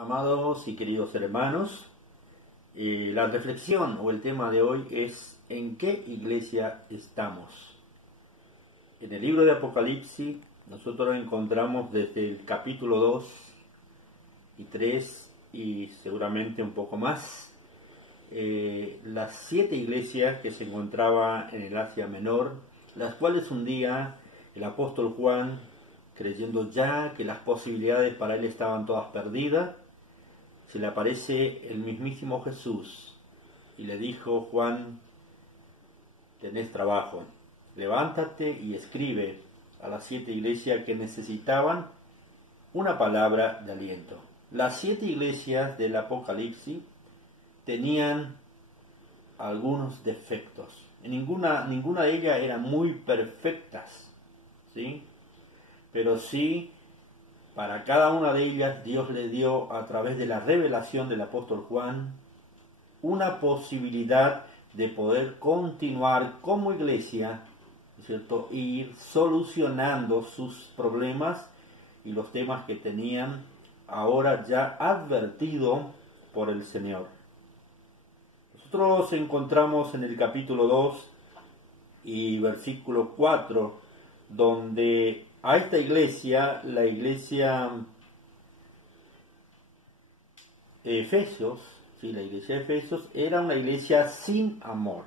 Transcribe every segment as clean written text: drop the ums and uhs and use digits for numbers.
Amados y queridos hermanos, la reflexión o el tema de hoy es ¿en qué iglesia estamos? En el libro de Apocalipsis nosotros encontramos desde el capítulo 2 y 3 y seguramente un poco más las 7 iglesias que se encontraban en el Asia Menor, las cuales un día el apóstol Juan, creyendo ya que las posibilidades para él estaban todas perdidas, se le aparece el mismísimo Jesús y le dijo: Juan, tenés trabajo, levántate y escribe a las 7 iglesias que necesitaban una palabra de aliento. Las 7 iglesias del Apocalipsis tenían algunos defectos. Ninguna de ellas eran muy perfectas, ¿sí? Pero sí, para cada una de ellas Dios le dio, a través de la revelación del apóstol Juan, una posibilidad de poder continuar como iglesia, ¿cierto? E ir solucionando sus problemas y los temas que tenían ahora ya advertido por el Señor. Nosotros encontramos en el capítulo 2 y versículo 4, donde a esta iglesia, la iglesia de Efesios, ¿sí? La iglesia de Efesios era una iglesia sin amor.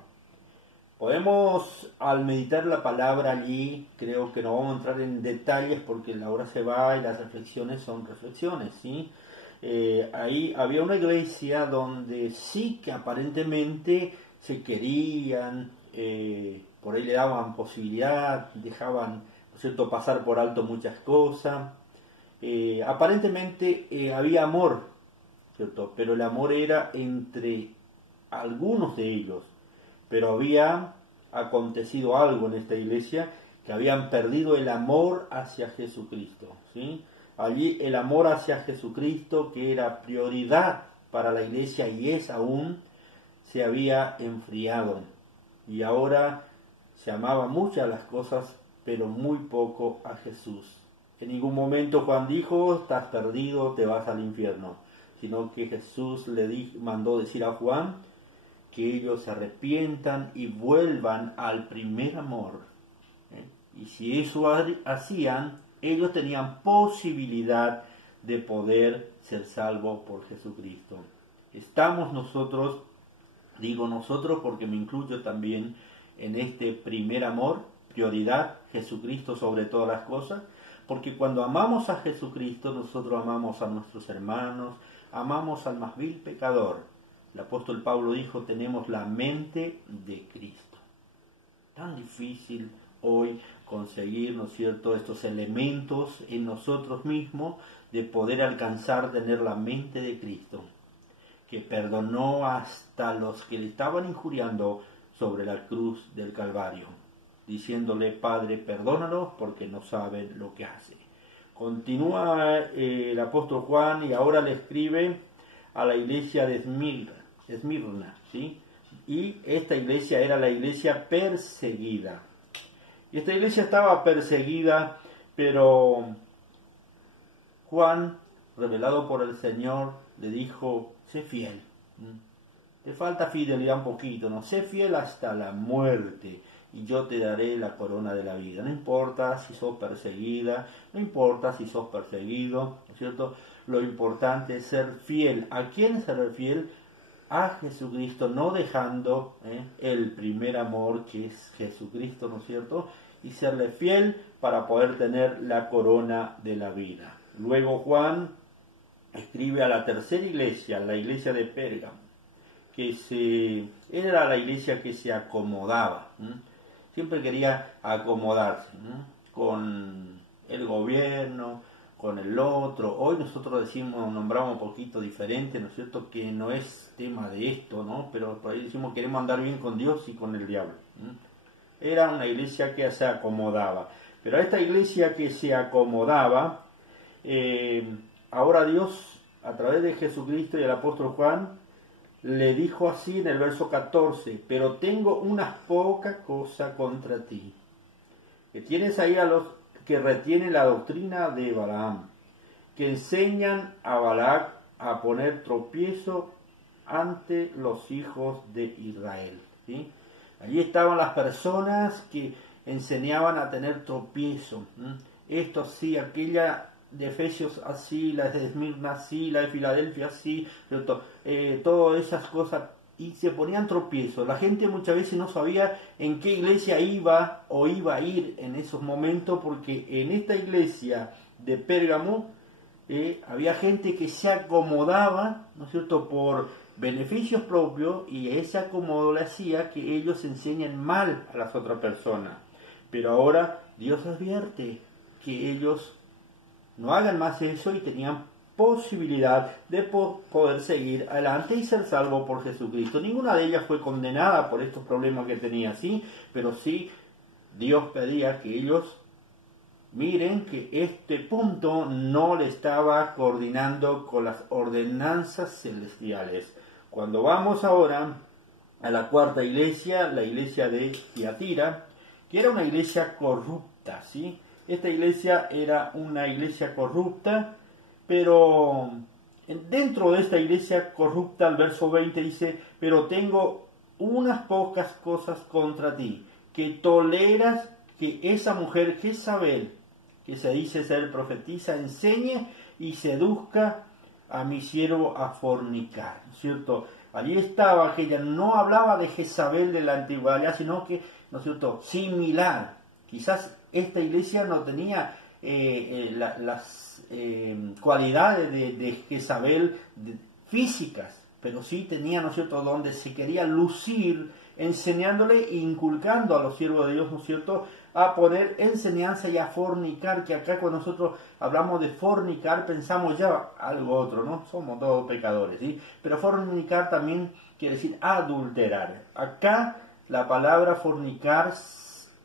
Podemos, al meditar la palabra allí, creo que no vamos a entrar en detalles porque la hora se va y las reflexiones son reflexiones, ¿sí? Ahí había una iglesia donde sí que aparentemente se querían, por ahí le daban posibilidad, dejaban, ¿no es cierto?, pasar por alto muchas cosas. Aparentemente había amor, ¿cierto? Pero el amor era entre algunos de ellos. Pero había acontecido algo en esta iglesia, que habían perdido el amor hacia Jesucristo, ¿sí? Allí el amor hacia Jesucristo, que era prioridad para la iglesia y es aún, se había enfriado. Y ahora se amaba muchas las cosas, pero muy poco a Jesús. En ningún momento Juan dijo: estás perdido, te vas al infierno. Sino que Jesús le mandó decir a Juan que ellos se arrepientan y vuelvan al primer amor. Y si eso hacían, ellos tenían posibilidad de poder ser salvos por Jesucristo. Estamos nosotros, digo nosotros porque me incluyo también en este primer amor, prioridad, Jesucristo sobre todas las cosas, porque cuando amamos a Jesucristo, nosotros amamos a nuestros hermanos, amamos al más vil pecador. El apóstol Pablo dijo: tenemos la mente de Cristo. Tan difícil hoy conseguir, ¿no es cierto?, estos elementos en nosotros mismos de poder alcanzar tener la mente de Cristo, que perdonó hasta los que le estaban injuriando sobre la cruz del Calvario, diciéndole: Padre, perdónalos porque no saben lo que hacen. Continúa el apóstol Juan y ahora le escribe a la iglesia de Esmirna, ¿sí? Y esta iglesia era la iglesia perseguida. Y esta iglesia estaba perseguida, pero Juan, revelado por el Señor, le dijo: sé fiel. Te falta fidelidad un poquito, ¿no? Sé fiel hasta la muerte y yo te daré la corona de la vida. No importa si sos perseguida, no importa si sos perseguido, ¿no es cierto? Lo importante es ser fiel. ¿A quién ser fiel? A Jesucristo, no dejando el primer amor, que es Jesucristo, ¿no es cierto? Y serle fiel para poder tener la corona de la vida. Luego Juan escribe a la tercera iglesia, la iglesia de Pérgamo, que era la iglesia que se acomodaba, siempre quería acomodarse con el gobierno, con el otro. Hoy nosotros decimos, nombramos un poquito diferente, ¿no es cierto?, que no es tema de esto, ¿no? Pero por ahí decimos: queremos andar bien con Dios y con el diablo. Era una iglesia que se acomodaba. Pero a esta iglesia que se acomodaba, ahora Dios, a través de Jesucristo y el apóstol Juan, le dijo así en el verso 14: pero tengo unas pocas cosas contra ti, que tienes ahí a los que retienen la doctrina de Balaam, que enseñan a Balac a poner tropiezo ante los hijos de Israel. ¿Sí? Allí estaban las personas que enseñaban a tener tropiezo. Esto sí, aquella de Efesios así, la de Esmirna así, la de Filadelfia así, todas esas cosas, y se ponían tropiezos. La gente muchas veces no sabía en qué iglesia iba o iba a ir en esos momentos, porque en esta iglesia de Pérgamo había gente que se acomodaba, ¿no es cierto?, por beneficios propios, y ese acomodo le hacía que ellos enseñen mal a las otras personas. Pero ahora Dios advierte que ellos no hagan más eso y tenían posibilidad de poder seguir adelante y ser salvos por Jesucristo. Ninguna de ellas fue condenada por estos problemas que tenía, sí, pero sí Dios pedía que ellos miren que este punto no le estaba coordinando con las ordenanzas celestiales. Cuando vamos ahora a la cuarta iglesia, la iglesia de Tiatira, que era una iglesia corrupta, ¿sí? Esta iglesia era una iglesia corrupta, pero dentro de esta iglesia corrupta, el verso 20 dice, pero tengo unas pocas cosas contra ti, que toleras que esa mujer Jezabel, que se dice ser profetisa, enseñe y seduzca a mi siervo a fornicar, ¿no es cierto? Allí estaba que ella no hablaba de Jezabel de la antigüedad, sino que, ¿no es cierto?, similar. Quizás esta iglesia no tenía las cualidades de Jezabel físicas, pero sí tenía, ¿no es cierto?, donde se quería lucir, enseñándole e inculcando a los siervos de Dios, ¿no es cierto?, a poner enseñanza y a fornicar, que acá cuando nosotros hablamos de fornicar pensamos ya algo otro, ¿no? Somos todos pecadores, ¿sí? Pero fornicar también quiere decir adulterar. Acá la palabra fornicar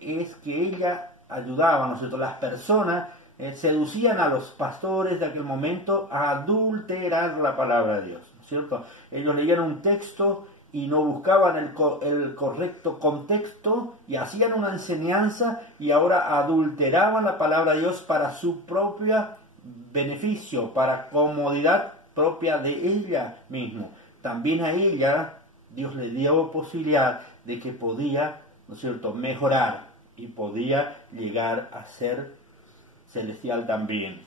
es que ella ayudaba, ¿no es cierto?, las personas seducían a los pastores de aquel momento a adulterar la palabra de Dios, ¿no es cierto? Ellos leían un texto y no buscaban el correcto contexto y hacían una enseñanza y ahora adulteraban la palabra de Dios para su propio beneficio, para comodidad propia de ella mismo. También a ella Dios le dio posibilidad de que podía, ¿no es cierto?, mejorar y podía llegar a ser celestial también.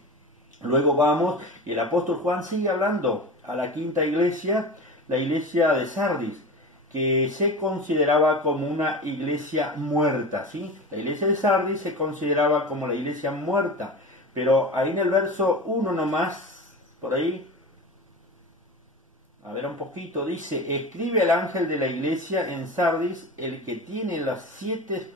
Luego vamos y el apóstol Juan sigue hablando a la quinta iglesia, la iglesia de Sardis, que se consideraba como una iglesia muerta, ¿sí? La iglesia de Sardis se consideraba como la iglesia muerta, pero ahí en el verso 1 nomás, por ahí, a ver un poquito, dice, escribe al ángel de la iglesia en Sardis, el que tiene los siete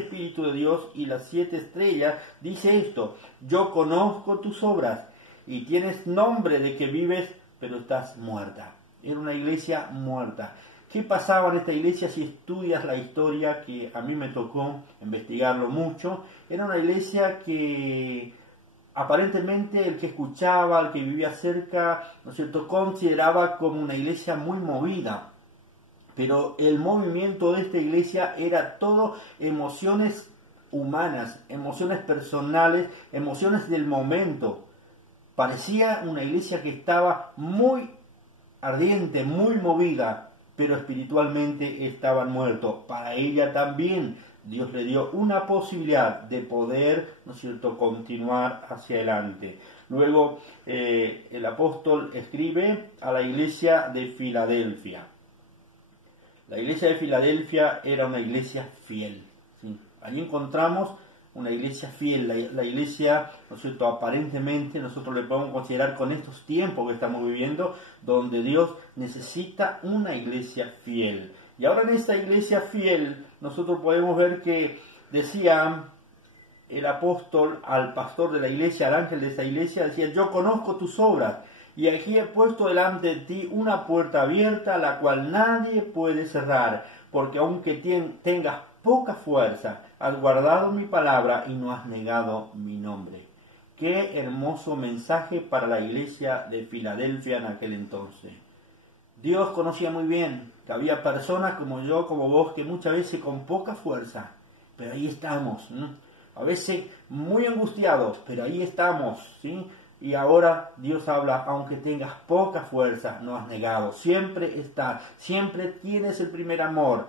espíritus de Dios y las 7 estrellas, dice esto, yo conozco tus obras y tienes nombre de que vives, pero estás muerta. Era una iglesia muerta. ¿Qué pasaba en esta iglesia? Si estudias la historia, que a mí me tocó investigarlo mucho, era una iglesia que aparentemente el que escuchaba, el que vivía cerca, ¿no es cierto?, consideraba como una iglesia muy movida. Pero el movimiento de esta iglesia era todo emociones humanas, emociones personales, emociones del momento. Parecía una iglesia que estaba muy ardiente, muy movida, pero espiritualmente estaban muertos. Para ella también Dios le dio una posibilidad de poder, ¿no es cierto?, continuar hacia adelante. Luego el apóstol escribe a la iglesia de Filadelfia. La iglesia de Filadelfia era una iglesia fiel, ¿sí? Allí encontramos una iglesia fiel, la iglesia, ¿no es cierto?, aparentemente nosotros le podemos considerar con estos tiempos que estamos viviendo, donde Dios necesita una iglesia fiel. Y ahora en esta iglesia fiel, nosotros podemos ver que decía el apóstol al pastor de la iglesia, al ángel de esta iglesia, decía, yo conozco tus obras, y aquí he puesto delante de ti una puerta abierta, la cual nadie puede cerrar, porque aunque tengas poca fuerza, has guardado mi palabra y no has negado mi nombre. Qué hermoso mensaje para la iglesia de Filadelfia en aquel entonces. Dios conocía muy bien que había personas como yo, como vos, que muchas veces con poca fuerza, pero ahí estamos, ¿sí? A veces muy angustiados, pero ahí estamos, ¿sí? Y ahora Dios habla, aunque tengas poca fuerza, no has negado. Siempre estás, siempre tienes el primer amor.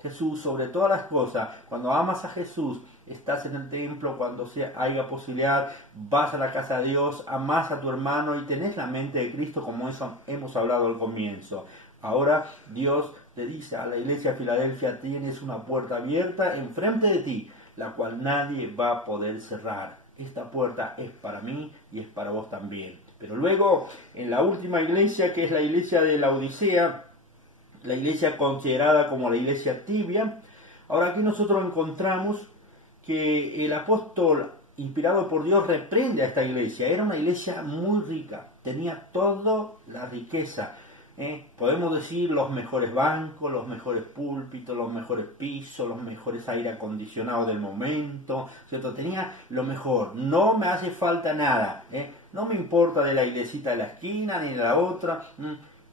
Jesús, sobre todas las cosas, cuando amas a Jesús, estás en el templo, cuando haya posibilidad, vas a la casa de Dios, amas a tu hermano y tenés la mente de Cristo, como eso hemos hablado al comienzo. Ahora Dios le dice a la iglesia de Filadelfia, tienes una puerta abierta enfrente de ti, la cual nadie va a poder cerrar. Esta puerta es para mí y es para vos también. Pero luego, en la última iglesia, que es la iglesia de la Odisea, la iglesia considerada como la iglesia tibia, ahora aquí nosotros encontramos que el apóstol, inspirado por Dios, reprende a esta iglesia. Era una iglesia muy rica, tenía toda la riqueza. Podemos decir los mejores bancos, los mejores púlpitos, los mejores pisos, los mejores aire acondicionados del momento, ¿cierto? Tenía lo mejor, no me hace falta nada, no me importa de la iglesita de la esquina ni de la otra,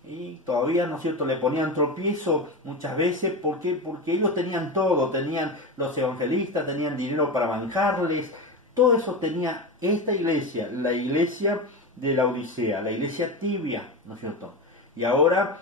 y todavía, ¿no es cierto?, le ponían tropiezo muchas veces, porque ellos tenían todo, tenían los evangelistas, tenían dinero para bancarles, todo eso tenía esta iglesia, la iglesia de la Odisea, la iglesia tibia, ¿no es cierto? Y ahora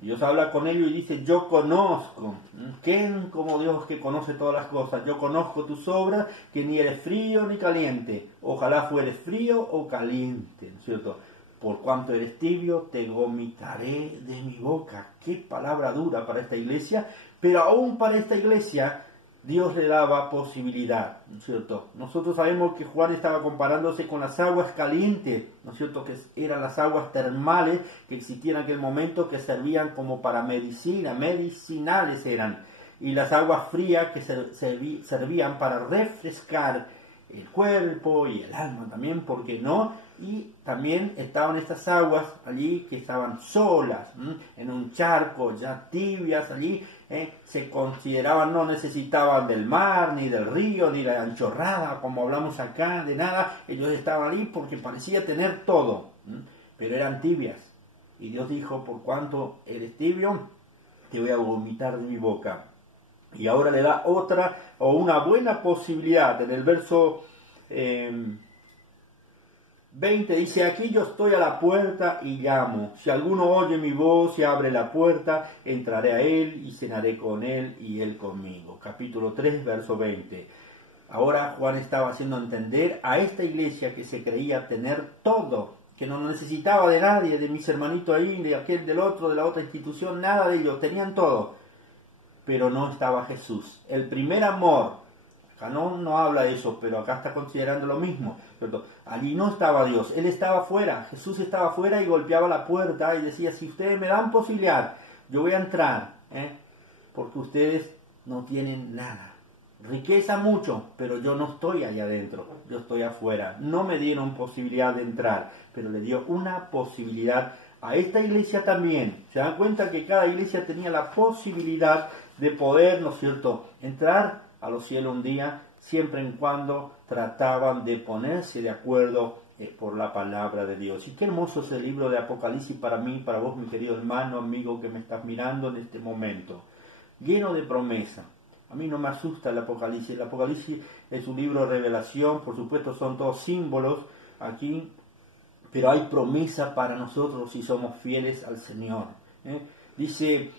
Dios habla con ellos y dice, yo conozco, ¿quién como Dios que conoce todas las cosas? Yo conozco tus obras, que ni eres frío ni caliente, ojalá fueres frío o caliente, ¿no es cierto? Por cuanto eres tibio, te vomitaré de mi boca. Qué palabra dura para esta iglesia, pero aún para esta iglesia Dios le daba posibilidad, ¿no es cierto? Nosotros sabemos que Juan estaba comparándose con las aguas calientes, ¿no es cierto? Que eran las aguas termales que existían en aquel momento, que servían como para medicina, medicinales eran. Y las aguas frías que servían para refrescar el cuerpo y el alma también, ¿por qué no? Y también estaban estas aguas allí que estaban solas, en un charco, ya tibias allí, se consideraban, no necesitaban del mar, ni del río, ni de la anchorrada, como hablamos acá, de nada, ellos estaban allí porque parecía tener todo, pero eran tibias. Y Dios dijo, por cuanto eres tibio, te voy a vomitar de mi boca. Y ahora le da otra o una buena posibilidad. En el verso 20 dice, aquí yo estoy a la puerta y llamo. Si alguno oye mi voz y abre la puerta, entraré a él y cenaré con él y él conmigo. Capítulo 3, verso 20. Ahora Juan estaba haciendo entender a esta iglesia que se creía tener todo, que no necesitaba de nadie, de mis hermanitos ahí, de aquel, del otro, de la otra institución, nada de ellos, tenían todo. Pero no estaba Jesús. El primer amor, acá no habla de eso, pero acá está considerando lo mismo, ¿cierto? Allí no estaba Dios, Él estaba afuera, Jesús estaba afuera y golpeaba la puerta y decía, si ustedes me dan posibilidad, yo voy a entrar, porque ustedes no tienen nada. Riqueza mucho, pero yo no estoy allá adentro, yo estoy afuera. No me dieron posibilidad de entrar, pero le dio una posibilidad a esta iglesia también. Se dan cuenta que cada iglesia tenía la posibilidad de poder, ¿no es cierto?, entrar a los cielos un día, siempre en cuando trataban de ponerse de acuerdo por la palabra de Dios. Y qué hermoso es el libro de Apocalipsis para mí, para vos, mi querido hermano, amigo que me estás mirando en este momento. Lleno de promesa. A mí no me asusta el Apocalipsis. El Apocalipsis es un libro de revelación, por supuesto son todos símbolos aquí, pero hay promesa para nosotros si somos fieles al Señor. Dice,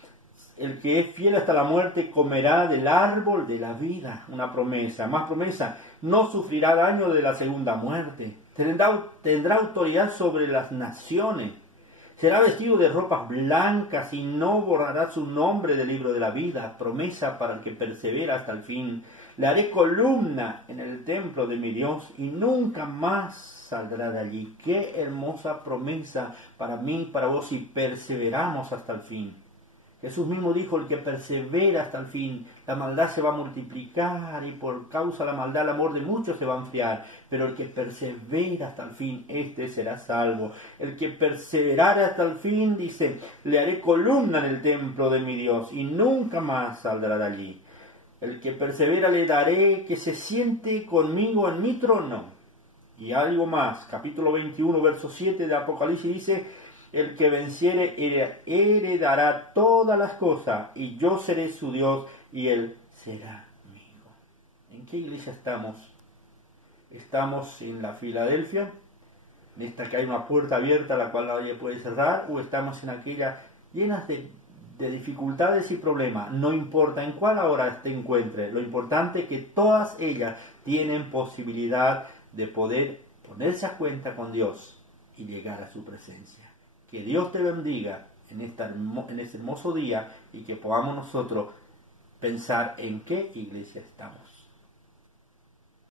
el que es fiel hasta la muerte comerá del árbol de la vida. Una promesa, más promesa, no sufrirá daño de la segunda muerte. Tendrá autoridad sobre las naciones. Será vestido de ropas blancas y no borrará su nombre del libro de la vida. Promesa para el que persevera hasta el fin. Le haré columna en el templo de mi Dios y nunca más saldrá de allí. Qué hermosa promesa para mí, para vos, si perseveramos hasta el fin. Jesús mismo dijo, el que persevera hasta el fin, la maldad se va a multiplicar y por causa de la maldad el amor de muchos se va a enfriar, pero el que persevera hasta el fin, este será salvo. El que perseverara hasta el fin, dice, le haré columna en el templo de mi Dios y nunca más saldrá de allí. El que persevera le daré que se siente conmigo en mi trono. Y algo más, capítulo 21, verso 7 de Apocalipsis dice, el que venciere heredará todas las cosas, y yo seré su Dios, y él será mi hijo. ¿En qué iglesia estamos? ¿Estamos en la Filadelfia en esta que hay una puerta abierta a la cual nadie puede cerrar, o estamos en aquella llenas de dificultades y problemas. No importa en cuál hora te encuentres, lo importante es que todas ellas tienen posibilidad de poder ponerse a cuenta con Dios y llegar a su presencia. Que Dios te bendiga en este hermoso día y que podamos nosotros pensar en qué iglesia estamos.